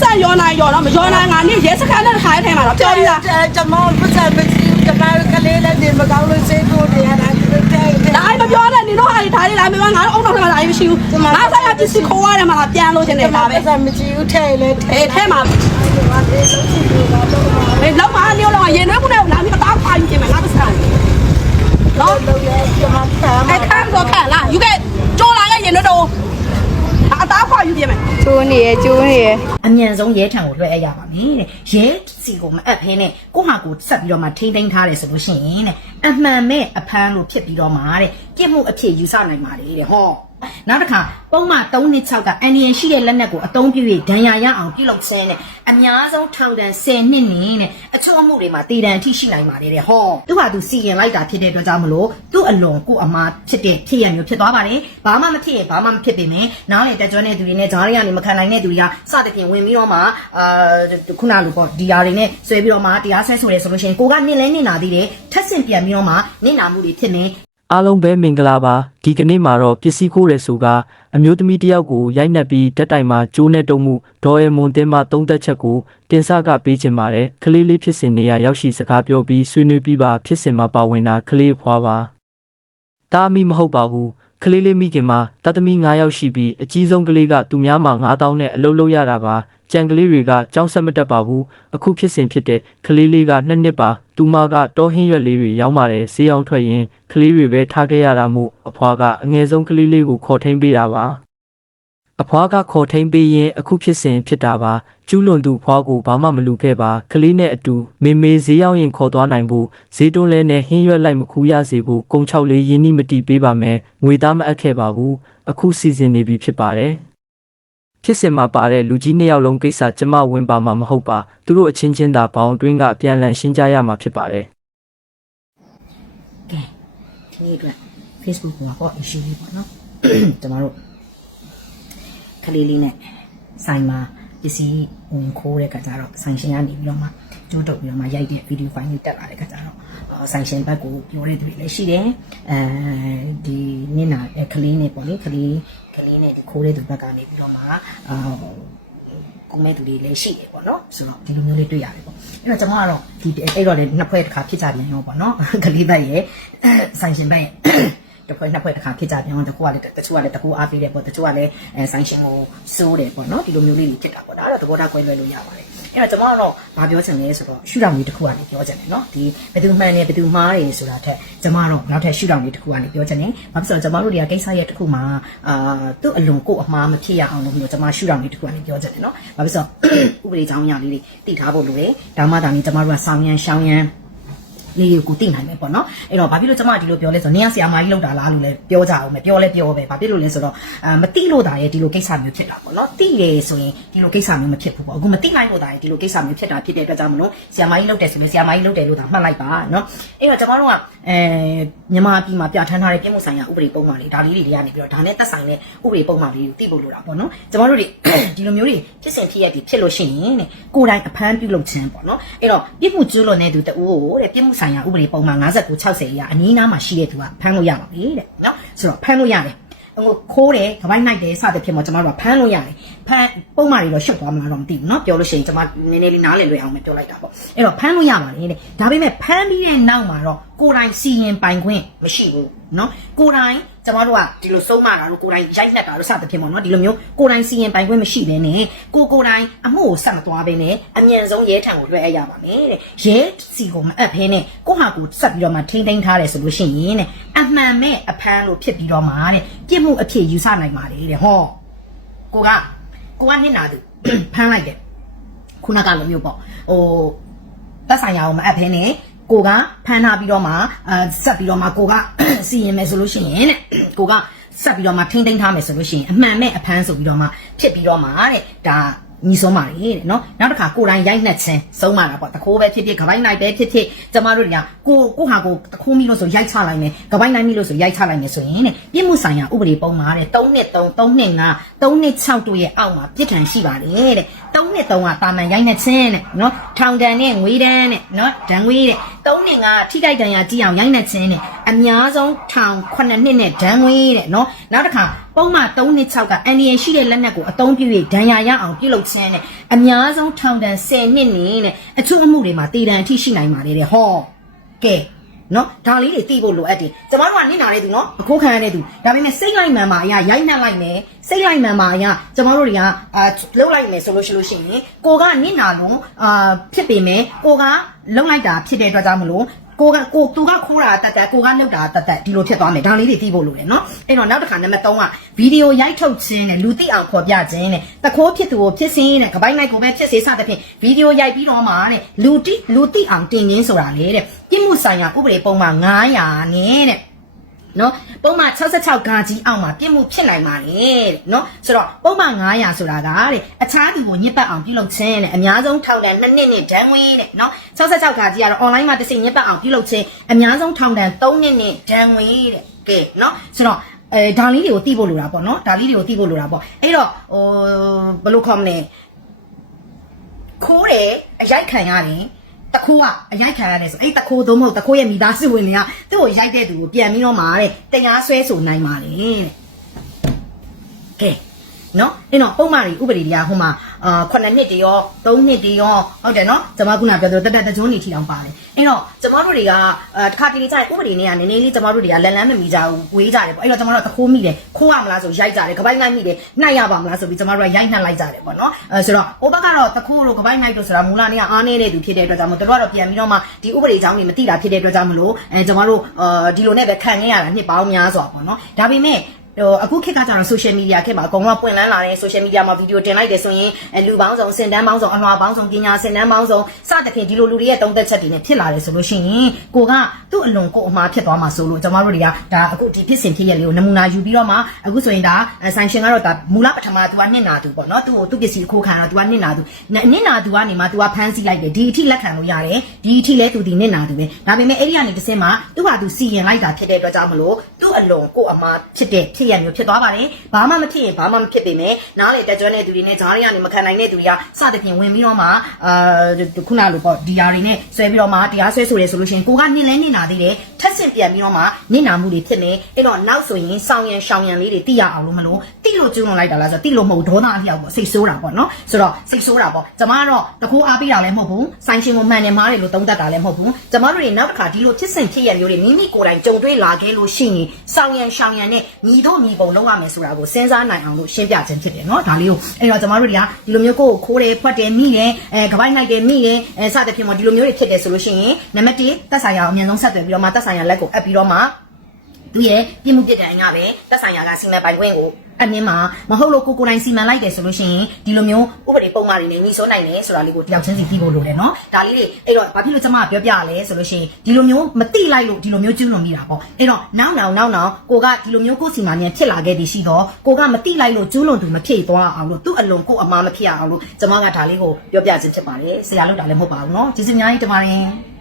ဆက်ရောနိုင်ရောတော့မရောနိုင်ငါနေရဲစခန်းနဲ့ထိုင်ထိုင်မှာတော့ပြောပြီးသားကျွန်မပတ်စံမကြည့်ကျွန်မကလေးလည်းဒီမကောင်းလို့စိတ်ကိုတည်းရတာတဲ့တဲ့ဒါအိမ်မပြောနဲ့နင်တို့ဟာဒီထားလေးလာမပြောငါတို့အုံတော့ထဲမှာလာရင်မရှိဘူးငါဆက်ရပစ္စည်းခိုးရတယ်မှာပြန်လို့ရှင်နေကျွန်မဒါပဲပတ်စံမကြည့်ဘူးထဲလေထဲအေးထဲမှာအေးလောက်မနေတော့ရင်နှွေးခုနဲ့လာပြီးတော့ပါယူပြင်မယ်ငါပစံနော်လို့ရကျွန်မသားအဲ့ခန်းတော့ခန့်လားယူခဲ့ကြောလာရဲ့ရင်နှွေးတော့အသားခွာယူ ပြင်မယ်ကျိုးနေရကျိုးနေရအမြန်ဆုံးရဲထံကိုလွှဲအပ်ရပါမယ်တဲ့ရဲစီကိုမအပ်ဖဲနဲ့ကိုဟာကိုဆက်ပြီးတော့မှထိမ့်သိမ်းထားတယ်ဆိုလို့ရှိရင်တဲ့အမှန်မဲ့အဖမ်းလို့ဖြစ်ပြီးတော့မှတဲ့ပြစ်မှုအဖြစ်ယူဆနိုင်ပါလေတဲ့ဟော နောက်တစ်ခါပုံမှန်3နှစ်6ကအန်ဒီယန်ရှိတဲ့လက်နက်ကိုအသုံးပြု၍ဒဏ်ရာရအောင်ပြုလုပ်ခြင်းနဲ့အများဆုံးထောင်ဒဏ်10နှစ်နဲ့တဲ့အချို့အမှုတွေမှာတည်တံအထိရှိနိုင်ပါလေတဲ့ဟောသူဟာသူစီရင်လိုက်တာဖြစ်တဲ့အတွက်ကြောင့်မလို့သူ့အလွန်ကိုအမားဖြစ်တဲ့ဖြစ်ရမျိုးဖြစ်သွားပါတယ်ဘာမှမဖြစ်ရင်ဘာမှမဖြစ်ပေမယ့်နားလေတက်ကြွတဲ့သူတွေနဲ့ဂျားတွေကနေမခံနိုင်တဲ့သူတွေကစသဖြင့်ဝင်ပြီးတော့မှအာခုနလိုပေါ့ဒီယာတွေနဲ့ဆွဲပြီးတော့မှတရားဆွဲဆိုရဲဆိုလို့ရှိရင်ကိုကနင့်လဲနင့်နာသေးတယ်ထက်ဆင့်ပြန်ပြီးတော့မှနင့်နာမှုတွေဖြစ်နေ အားလုံးပဲမင်္ဂလာပါဒီကနေ့မှာတော့ပစ္စည်းခိုးရဲဆိုကအမျိုးသမီးတစ်ယောက်ကိုရိုက်နှက်ပြီးဓာတ်တိုင်မှာကျိုးနဲ့တုံမှုဒေါ်အမွန်တင်းမှသုံးသက်ချက်ကိုတင်ဆကပေးခြင်းပါတယ်ကလေးလေးဖြစ်စဉ်နေရရောက်ရှိစကားပြောပြီးဆွေးနွေးပြီးပါဖြစ်စဉ်မှာပါဝင်တာကလေးဖွာပါတာမီမဟုတ်ပါဘူးကလေးလေးမိခင်မှာတသမီ9ယောက်ရှိပြီးအကြီးဆုံးကလေးကသူများမှာ9000နဲ့အလုပ်လုပ်ရတာပါ ကြံကလေးတွေကကြောင်းဆက်မတက်ပါဘူးအခုဖြစ်စဉ်ဖြစ်တဲ့ကလေးလေးကနှစ်နှစ်ပါသူမကတောဟင်းရွက်လေးတွေရောင်းပါတယ်ဈေးအောင်ထွက်ရင်ကလေးတွေပဲထားခဲ့ရတာမို့အဖွားကအငယ်ဆုံးကလေးလေးကိုခေါ်ထိန်ပေးတာပါအဖွားကခေါ်ထိန်ပေးရင်အခုဖြစ်စဉ်ဖြစ်တာပါကျူးလွန်သူဖွားကိုဘာမှမလူခဲ့ပါကလေးနဲ့အတူမေမေဈေးရောက်ရင်ခေါ်သွားနိုင်ဖို့ဈေးတွန်းလဲနဲ့ဟင်းရွက်လိုက်မခူးရစေဖို့ကုံချောက်လေးရင်းနှီးမတီးပေးပါမယ်ငွေသားမအပ်ခဲ့ပါဘူးအခုစီစဉ်နေပြီဖြစ်ပါတယ် ဖြစ်စဉ်မှာပါတဲ့လူကြီးနှစ်ယောက်လုံးကိစ္စကျမဝင်ပါမှာမဟုတ်ပါသူတို့အချင်းချင်းသာဘောင်အတွင်းကပြန်လည်ရှင်းကြရမှာဖြစ်ပါတယ်ကဲဒီနေ့အတွက် Facebook ကဟော issue လေးပေါ့နော်ကျမတို့ကလေးလေးနဲ့ဆိုင်မှာပစ္စည်းဝင်ခိုးတဲ့ခါကျတော့ဆိုင်ရှင်ကနေပြီးတော့မှ ကျိုးတုပ်ပြီးတော့မှရိုက်တဲ့ video file လေးတက်လာတဲ့ခါကျတော့အာဆိုင်ရှင်ဘက်ကိုပြောတဲ့သူတွေလည်းရှိတယ်အဲဒီနင့်နာကလေးနဲ့ပေါ့လေကလေးကလေးနဲ့ဒီခိုးတဲ့သူဘက်ကနေပြီးတော့မှအာကိုမဲ့သူတွေလည်းရှိတယ်ပေါ့နော်ဆိုတော့ဒီလိုမျိုးလေးတွေ့ရတယ်ပေါ့အဲ့တော့ကျွန်မကတော့ဒီအဲ့တော့လည်းနှစ်ဖွဲ့တစ်ခါဖြစ်ကြပြန်ရောပေါ့နော်ကလေးဘက်ရဲ့ဆိုင်ရှင်ဘက်ရဲ့ တစ်ဖွဲ့နှစ်ဖွဲ့တစ်ခါဖြစ်ကြပြန်တော့တကူကလည်းတချို့ကလည်းတကူအားပေးတယ်ပေါ့တချို့ကလည်းအဲဆိုင်ရှင်ကိုစိုးတယ်ပေါ့နော်ဒီလိုမျိုးလေးတွေဖြစ်တာပေါ့ဒါတော့သဘောထားကွဲလွဲလို့ရပါတယ်အဲ့တော့ကျွန်တော်ကတော့ဘာပြောချင်လဲဆိုတော့ရှုထောင့်လေးတစ်ခုကနေပြောချင်တယ်နော်ဒီဘယ်သူမှန်တယ်ဘယ်သူမှားတယ်ဆိုတာထက်ကျွန်မကတော့နောက်ထပ်ရှုထောင့်လေးတစ်ခုကနေပြောချင်တယ်ဘာဖြစ်လို့ကျွန်မတို့တွေကကိစ္စရဲ့တစ်ခုမှာအာသူ့အလွန်ကိုအမှားမဖြစ်ရအောင်လို့မျိုးကျွန်မရှုထောင့်လေးတစ်ခုကနေပြောချင်တယ်နော်ဘာဖြစ်လို့ဥပဒေကြောင်းအရာလေးတွေတည်ထားဖို့လိုတယ်ဒါမှဒါနည်းကျွန်မတို့ကဆောင်းရန်ရှောင်းရန် လေးကိုသိနိုင်မယ်ပေါ့နော်အဲ့တော့ဘာဖြစ်လို့ကျွန်မဒီလိုပြောလဲဆိုတော့နင်းကဆရာမကြီးလောက်တာလားလို့လည်းပြောကြအောင်မယ်ပြောလဲပြောပဲဘာဖြစ်လို့လဲဆိုတော့အာမသိလို့တာရဲ့ဒီလိုကိစ္စမျိုးဖြစ်တာပေါ့နော်သိရဆိုရင်ဒီလိုကိစ္စမျိုးမဖြစ်ဘူးပေါ့အခုမသိနိုင်လို့တာရဲ့ဒီလိုကိစ္စမျိုးဖြစ်တာဖြစ်တဲ့အတွက်ကြောင့်မလို့ဆရာမကြီးလောက်တယ်ဆိုလို့ဆရာမကြီးလောက်တယ်လို့သာမှတ်လိုက်ပါနော်အဲ့တော့ကျွန်တော်တို့က အဲမြန်မာပြည်မှာပြဋ္ဌာန်းထားတဲ့ပြည်မှုဆိုင်ရာဥပဒေပုံမှန်လေးဒါလေးတွေတွေကနေပြီးတော့ဒါနဲ့သက်ဆိုင်တဲ့ဥပဒေပုံမှန်လေးကိုသိဖို့လိုတာပေါ့နော်ကျွန်တော်တို့တွေ ဒီလိုမျိုးတွေဖြစ်စဉ်ဖြစ်ရပြီးဖြစ်လို့ရှိရင်တဲ့ကိုယ်တိုင်အဖမ်းပြုလုပ်ခြင်းပေါ့နော်အဲ့တော့ပြည်မှုကျူးလွန်တဲ့သူတဦးကိုတဲ့ပြည်မှုဆိုင်ရာဥပဒေပုံမှန်59 60အရာအနည်းနားမှာရှိတဲ့သူကဖမ်းလို့ရပါပြီတဲ့နော်ဆိုတော့ဖမ်းလို့ရတယ်ဟိုခိုးတယ်ကပိုင်းနိုင်တယ်စသဖြင့်ပေါ့ကျွန်တော်တို့ကဖမ်းလို့ရတယ်ဖမ်းပုံမှန်တွေတော့ရှုပ်သွားမလားတော့မသိဘူးเนาะပြောလို့ရှိရင်ကျွန်မနည်းနည်းလေးနားလည်လွယ်အောင်ပဲပြောလိုက်တာပေါ့အဲ့တော့ဖမ်းလို့ရပါတယ်တဲ့ဒါပေမဲ့ဖမ်းပြီးတဲ့နောက်မှာတော့ ကိုယ်တိုင်စီရင်ပိုင်ခွင့်မရှိဘူးเนาะကိုယ်တိုင်ကျွန်တော်တို့ကဒီလိုဆုံးမတာတို့ကိုယ်တိုင်ရိုက်နှက်တာတို့စသဖြင့်ပေါ့เนาะဒီလိုမျိုးကိုယ်တိုင်စီရင်ပိုင်ခွင့်မရှိဘဲနဲ့ကိုကိုယ်တိုင်အမှုကိုဆက်မသွားဘဲနဲ့အမြန်ဆုံးရဲထံကိုလွှဲအပ်ရပါမယ်တဲ့ရဲစီကိုမအပ်ဘဲနဲ့ကိုဟာကိုဆက်ပြီးတော့မှထိမ့်သိမ်းထားတယ်ဆိုလို့ရှိရင်တဲ့အမှန်မဲ့အဖမ်းလို့ဖြစ်ပြီးတော့မှတဲ့ပြစ်မှုအဖြစ်ယူဆနိုင်ပါလေတဲ့ဟောကိုကကိုကနစ်နာသူ ဖမ်းလိုက်တယ်ခုနကလိုမျိုးပေါ့ဟို သက်ဆိုင်ရာကိုမအပ်ဖဲနဲ့ ကိုကဖမ်းထားပြီးတော့မှအဲဆက်ပြီးတော့မှကိုကစီရင်မယ်ဆိုလို့ရှိရင်တဲ့ကိုကဆက်ပြီးတော့မှထိမ့်သိမ်းထားမယ်ဆိုလို့ရှိရင်အမှန်မဲ့အဖမ်းဆိုပြီးတော့မှဖြစ်ပြီးတော့မှတဲ့ဒါညီဆုံးပါလေတဲ့နော်နောက်တစ်ခါကိုယ်တိုင်ရိုက်နှက်ခြင်းဆုံးပါတာပေါ့တခိုးပဲဖြစ်ဖြစ်ကပိုင်းနိုင်ပဲဖြစ်ဖြစ်ကျမတို့တွေကကိုကိုဟာကိုတခိုးမိလို့ဆိုရိုက်ချလိုက်မယ်ကပိုင်းနိုင်မိလို့ဆိုရိုက်ချလိုက်မယ်ဆိုရင်တဲ့ပြစ်မှုဆိုင်ရာဥပဒေပုံမှာတဲ့3နှစ်3 3နှစ်5 3နှစ်6တို့ရဲ့အောက်မှာပြစ်ဒဏ်ရှိပါတယ်တဲ့ 3နှစ်3ကတာမန်ရိုက်နှက်ခြင်းတဲ့နော်ထောင်ဒဏ်နဲ့ငွေဒဏ်နဲ့နော်ဒဏ်ငွေတဲ့3နှစ်ကထိခိုက်ဒဏ်ရာကြီးအောင်ရိုက်နှက်ခြင်းနဲ့အများဆုံးထောင်9နှစ်နဲ့ဒဏ်ငွေတဲ့နော်နောက်တစ်ခါပုံမှန်326ကအန်ဒီယရှိတဲ့လက်နက်ကိုအသုံးပြု၍ဒဏ်ရာရအောင်ပြုလုပ်ခြင်းနဲ့အများဆုံးထောင်ဒဏ်10နှစ်နဲ့တဲ့အချို့အမှုတွေမှာတည်တံအထိရှိနိုင်ပါတယ်တဲ့ဟောကဲ နော်ဒါလေးတွေသိဖို့လိုအပ်တယ်ကျမတို့ကနင့်နာတဲ့သူနော်အခိုးခံရတဲ့သူဒါပေမဲ့စိတ်လိုက်မှန်ပါအရာရိုက်နှက်လိုက်မယ်စိတ်လိုက်မှန်ပါအရာကျမတို့တွေကအာလှုပ်လိုက်မယ်ဆိုလို့ရှိလို့ရှိရင်ကိုကနင့်နာလုံးအာဖြစ်ပေမဲ့ကိုကလုံလိုက်တာဖြစ်တဲ့အတွက်ကြောင့်မလို့ ကိုကကိုသူကခိုးတာတက်တက်ကိုကလှုပ်တာတက်တက်ဒီလိုဖြစ်သွားမယ်ဒါလေးတွေသိဖို့လိုတယ်နော်အဲ့တော့နောက်တစ်ခါနံပါတ်3ကဗီဒီယိုရိုက်ထုတ်ခြင်းနဲ့လူသိအောင်ဖော်ပြခြင်းနဲ့တခိုးဖြစ်သူကိုဖြစ်စင်းနဲ့ကပိုင်းလိုက်ကိုပဲဖြစ်စေစသဖြင့်ဗီဒီယိုရိုက်ပြီးတော့မှတဲ့လူတိလူသိအောင်တင်ရင်းဆိုတာလေတဲ့ပြစ်မှုဆိုင်ရာဥပဒေပုံမှန်900နဲ့တဲ့ နော်ပုံမှန်66ဂါကြီးအောက်မှာပြစ်မှုဖြစ်နိုင်ပါတယ်တဲ့နော်ဆိုတော့ပုံမှန်900ဆိုတာကတဲ့အခြားသူကိုညစ်ပတ်အောင်ပြုလုပ်ခြင်းတဲ့အများဆုံးထောင်ဒဏ်2နှစ်နဲ့ဒဏ်ဝင်တဲ့နော်66ဂါကြီးကတော့ online မှာတစ်စိညစ်ပတ်အောင်ပြုလုပ်ခြင်းအများဆုံးထောင်ဒဏ်3နှစ်နဲ့ဒဏ်ဝင်တဲ့ကဲနော်ဆိုတော့အဲဒါလေးတွေကိုသိဖို့လိုတာပေါ့နော်ဒါလေးတွေကိုသိဖို့လိုတာပေါ့အဲ့တော့ဟိုဘယ်လိုခေါ်မလဲခိုးတယ်အရိုက်ခံရတယ် တခိုးကအရိုက်ခံရတယ်ဆိုအဲ့တခိုးသုံးမဟုတ်တခိုးရဲ့မိသားစုဝင်တွေကသူ့ကိုရိုက်တဲ့သူကိုပြန်ပြီးတော့မှာတဲ့တရားဆွဲဆိုနိုင်ပါလေတဲ့ကဲနော်အဲ့တော့ပုံမှန်တွေဥပဒေတွေကဟိုမှာ အာ9နှစ်တည်းရော3နှစ်တည်းရောဟုတ်တယ်နော်ကျွန်မခုနပြောသလိုတက်တက်တကြိုးနေထီအောင်ပါတယ်အဲ့တော့ကျွန်မတို့တွေကအာတစ်ခါတလေကြာရင်ဥပဒေနဲ့ကနည်းနည်းလေးကျွန်မတို့တွေကလက်လန်းမမီကြဘူးဝေးကြတယ်ပေါ့အဲ့တော့ကျွန်မတို့ကတခိုးမိတယ်ခိုးရမလားဆိုရိုက်ကြတယ်ကပိုင်းနိုင်မိတယ်နှိုက်ရပါမလားဆိုပြီးကျွန်မတို့ကရိုက်နှက်လိုက်ကြတယ်ပေါ့နော်အဲဆိုတော့ဟိုဘက်ကတော့တခိုးတို့ကပိုင်းနိုင်တို့ဆိုတာမူလနေ့ကအားနေတဲ့သူဖြစ်တဲ့အတွက်ကြောင့်မို့တို့ကတော့ပြန်ပြီးတော့မှဒီဥပဒေအကြောင်းတွေမသိတာဖြစ်တဲ့အတွက်ကြောင့်မလို့အဲကျွန်မတို့အာဒီလိုနဲ့ပဲခံခဲ့ရတာနှစ်ပေါင်းများစွာပေါ့နော်ဒါပေမဲ့ ဟိုအခုခေတ်ကကျတော့ social media ခေတ်မှာအကုန်လုံးကပွင့်လန်းလာတယ် social media မှာဗီဒီယိုတင်လိုက်တယ်ဆိုရင်အဲလူပေါင်းစုံစင်တန်းပေါင်းစုံအလွှာပေါင်းစုံပညာစင်တန်းပေါင်းစုံစသဖြင့်ဒီလိုလူတွေရဲ့တုံးသက်ချက်တွေနဲ့ဖြစ်လာတယ်ဆိုလို့ရှိရင်ကိုက သူ့အလွန်ကိုအမှားဖြစ်သွားမှာဆိုလို့ကျွန်တော်တို့တွေကဒါအခုဒီဖြစ်စဉ်ဖြစ်ရလေးကိုနမူနာယူပြီးတော့မှအခုဆိုရင်ဒါဆိုင်ရှင်ကတော့ဒါမူလပထမသူကနစ်နာသူပေါ့နော်သူ့ကိုသူ့ပစ္စည်းအခိုးခံတော့သူကနစ်နာသူနစ်နာသူကနေမှသူကဖမ်းဆီးလိုက်တယ်ဒီအထိလက်ခံလို့ရတယ်ဒီအထိလဲသူဒီနစ်နာသူပဲဒါပေမဲ့အဲ့ဒီကနေတစ်စင်းမှာသူ့ဟာသူစီရင်လိုက်တာဖြစ်တဲ့အတွက်ကြောင့်မလို့သူ့အလွန်ကိုအမှားဖြစ်တဲ့ဖြစ်ရမျိုးဖြစ်သွားပါတယ်ဘာမှမဖြစ်ရင်ဘာမှမဖြစ်ပေမဲ့နားလေတက်ကြွတဲ့သူတွေနဲ့ဂျားတွေကနေမခံနိုင်တဲ့သူတွေကစသဖြင့်ဝင်ပြီးတော့မှအာခုနလိုပေါ့ဒီယာတွေနဲ့ဆွဲပြီးတော့မှတရားဆွဲဆိုရဲဆိုလို့ရှိရင်ကိုကနစ်လဲနစ်နာသေးတယ်ထက်ဆင့်ပြန်ပြီးတော့မှနစ်နာမှုတွေဖြစ်မယ်အဲ့တော့နောက်ဆိုရင်ဆောင်ရန်ရှောင်ရန်လေးတွေတိရအောင်လို့မလို့တိလို့ကျွလွန်လိုက်တာလားဆိုတော့တိလို့မဟုတ်ဒေါသအလျောက်ပေါ့စိတ်ဆိုးတာပေါ့နော်ဆိုတော့စိတ်ဆိုးတာပေါ့ကျမကတော့တကူအားပေးတာလည်းမဟုတ်ဘူးဆိုင်ရှင်ကိုမှန်တယ်မားတယ်လို့သုံးသပ်တာလည်းမဟုတ်ဘူးကျမတို့တွေနောက်တစ်ခါဒီလိုဖြစ်စဉ်ဖြစ်ရမျိုးတွေမိမိကိုယ်တိုင်ကြုံတွေ့လာခဲ့လို့ရှိရင်ဆောင်ရန်ရှောင်ရန်နဲ့ညီတို့ညီပုံလုပ်ရမယ်ဆိုတာကိုစဉ်းစားနိုင်အောင်လို့ရှင်းပြခြင်းဖြစ်တယ်နော်ဒါလေးကိုအဲ့တော့ကျမတို့တွေကဒီလိုမျိုးကိုယ်ခိုးတယ်ဖွက်တယ်မိတယ်အဲကပိုက်လိုက်တယ်မိတယ်အဲစသဖြင့်ပေါ့ဒီလိုမျိုးတွေဖြစ်တယ်ဆိုလို့ရှိရင်နံပါတ်1သက်ဆိုင်ရာအမြင်ဆုံးဆက်သွယ်ပြီးတော့မှသက်ဆိုင်ရာလက်ကိုအပ်ပြီးတော့မှသူရဲ့ပြင်မှုပြစ်ဒဏ်ကပဲသက်ဆိုင်ရာကစီမံပိုင်ခွင့်ကိုအမင်းမှာမဟုတ်လို့ကိုကိုတိုင်းစီမံလိုက်တယ်ဆိုလို့ရှိရင်ဒီလိုမျိုးဥပဒေပုံမှန်တွေနဲ့ညီစိုးနိုင်တယ်ဆိုတာလေးကိုတယောက်ချင်းစီသိဖို့လိုတယ်နော်ဒါလေးတွေအဲ့တော့ဘာဖြစ်လို့ကျမပြောပြရလဲဆိုလို့ရှိရင်ဒီလိုမျိုးမသိလိုက်လို့ဒီလိုမျိုးကျွလွန်မိတာပေါ့အဲ့တော့နောက်နောက်နောက်နောက်ကိုကဒီလိုမျိုးကိုစီမံမြန်ဖြစ်လာခဲ့သည်ရှိတော့ကိုကမသိလိုက်လို့ကျွလွန်သူမဖြစ်သွားအောင်လို့သူ့အလွန်ကိုအမားမဖြစ်အောင်လို့ကျမကဒါလေးကိုပြောပြခြင်းဖြစ်ပါတယ်ဆရာလို့ဒါလည်းမဟုတ်ပါဘူးနော်ကျေးဇူးအများကြီးတင်ပါတယ်